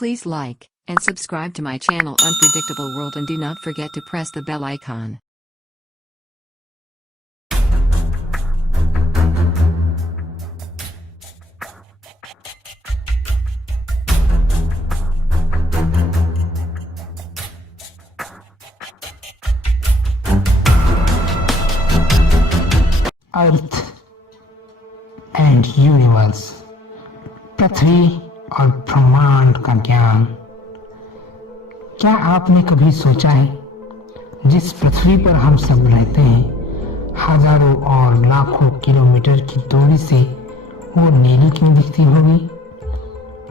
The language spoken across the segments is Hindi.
Please like and subscribe to my channel Unpredictable World and do not forget to press the bell icon. Earth and universe, पृथ्वी और ब्रह्मांड का ज्ञान। क्या आपने कभी सोचा है, जिस पृथ्वी पर हम सब रहते हैं, हजारों और लाखों किलोमीटर की दूरी से वो नीली क्यों दिखती होगी?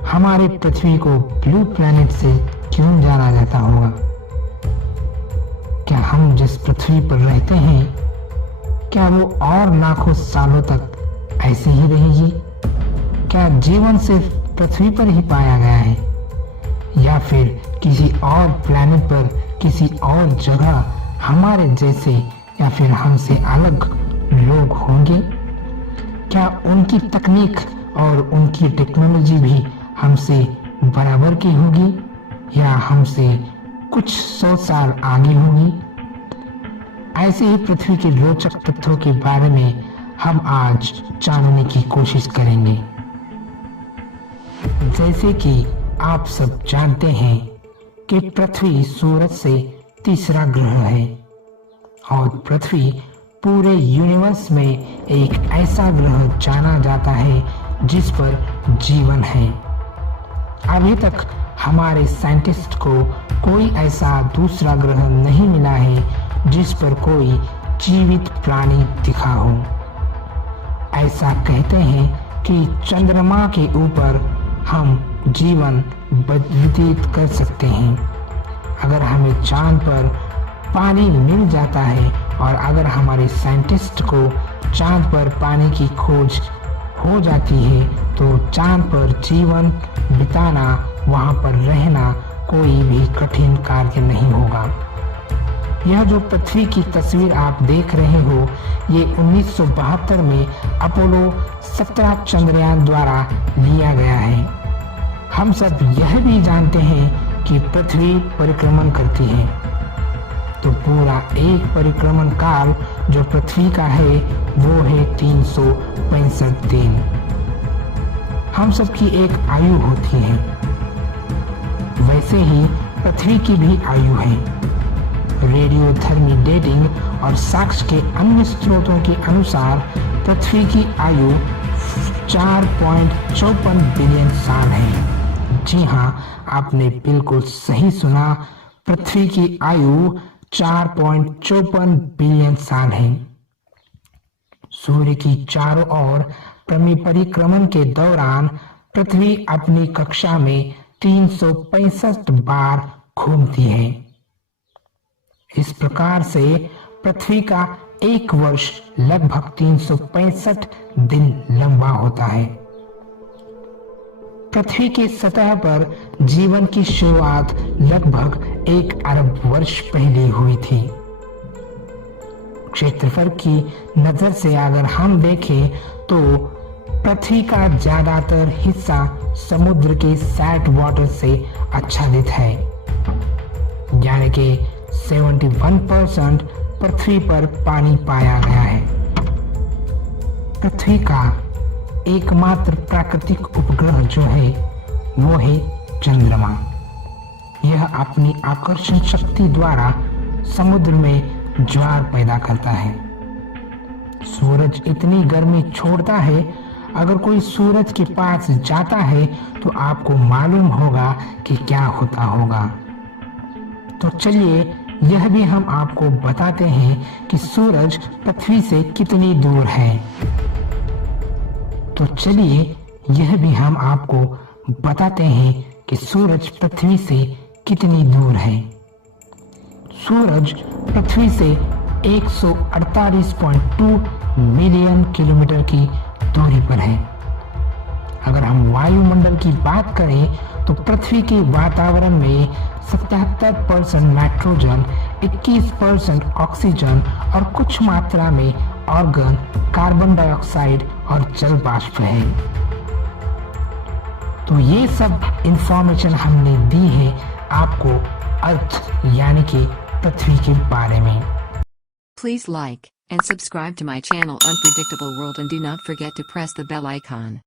हमारे पृथ्वी को ब्लू प्लैनेट से क्यों जाना जाता होगा? क्या हम जिस पृथ्वी पर रहते हैं, क्या वो और लाखों सालों तक ऐसे ही रहेगी? क्या जीवन सिर्फ पृथ्वी पर ही पाया गया है, या फिर किसी और प्लैनेट पर, किसी और जगह हमारे जैसे या फिर हमसे अलग लोग होंगे? क्या उनकी तकनीक और उनकी टेक्नोलॉजी भी हमसे बराबर की होगी, या हमसे कुछ 100 साल आगे होगी? ऐसे ही पृथ्वी के रोचक तथ्यों के बारे में हम आज जानने की कोशिश करेंगे। जैसे कि आप सब जानते हैं कि पृथ्वी सूरज से तीसरा ग्रह है और पृथ्वी पूरे यूनिवर्स में एक ऐसा ग्रह जाना जाता है जिस पर जीवन है। अभी तक हमारे साइंटिस्ट को कोई ऐसा दूसरा ग्रह नहीं मिला है जिस पर कोई जीवित प्राणी दिखा हो। ऐसा कहते हैं कि चंद्रमा के ऊपर हम जीवन व्यतीत कर सकते हैं। अगर हमें चांद पर पानी मिल जाता है और अगर हमारे साइंटिस्ट को चांद पर पानी की खोज हो जाती है, तो चांद पर जीवन बिताना, वहां पर रहना कोई भी कठिन कार्य नहीं होगा। यह जो पृथ्वी की तस्वीर आप देख रहे हो, ये 1972 में अपोलो 17 चंद्रयान द्वारा लिया गया है। हम सब यह भी जानते हैं कि पृथ्वी परिक्रमण करती है, तो पूरा एक परिक्रमण काल जो पृथ्वी का है वो है 365 दिन। हम सबकी एक आयु होती है, वैसे ही पृथ्वी की भी आयु है। रेडियोधर्मी डेटिंग और साक्ष्य के अन्य स्रोतों के अनुसार पृथ्वी की आयु 4.54 बिलियन साल है। जी हाँ, आपने बिल्कुल सही सुना, पृथ्वी की आयु 4.54 बिलियन साल है। सूर्य की चारों ओर परिक्रमण के दौरान पृथ्वी अपनी कक्षा में 365 बार घूमती है। इस प्रकार से पृथ्वी का एक वर्ष लगभग 365 दिन लंबा होता है। पृथ्वी की सतह पर जीवन की शुरुआत लगभग 1 अरब वर्ष पहले हुई थी। क्षेत्रफल की नजर से अगर हम देखें तो पृथ्वी का ज्यादातर हिस्सा समुद्र के सैल्ट वाटर से आच्छादित है, यानी कि 71% पृथ्वी पर पानी पाया गया है। पृथ्वी का एकमात्र प्राकृतिक उपग्रह जो है वो है चंद्रमा। यह अपनी आकर्षण शक्ति द्वारा समुद्र में ज्वार पैदा करता है। सूरज इतनी गर्मी छोड़ता है, अगर कोई सूरज के पास जाता है तो आपको मालूम होगा कि क्या होता होगा। तो चलिए यह भी हम आपको बताते हैं कि सूरज पृथ्वी से कितनी दूर है। तो चलिए यह भी हम आपको बताते हैं कि सूरज पृथ्वी से कितनी दूर है। सूरज पृथ्वी से 148.2 मिलियन किलोमीटर की दूरी पर है। अगर हम वायुमंडल की बात करें तो पृथ्वी के वातावरण में 77% नाइट्रोजन, 21% ऑक्सीजन और कुछ मात्रा में ऑर्गन, कार्बन डाइऑक्साइड और जल वाष्प है। तो ये सब इंफॉर्मेशन हमने दी है आपको अर्थ यानी कि पृथ्वी के बारे में। Please like and subscribe to my channel Unpredictable World and do not forget to press the bell icon.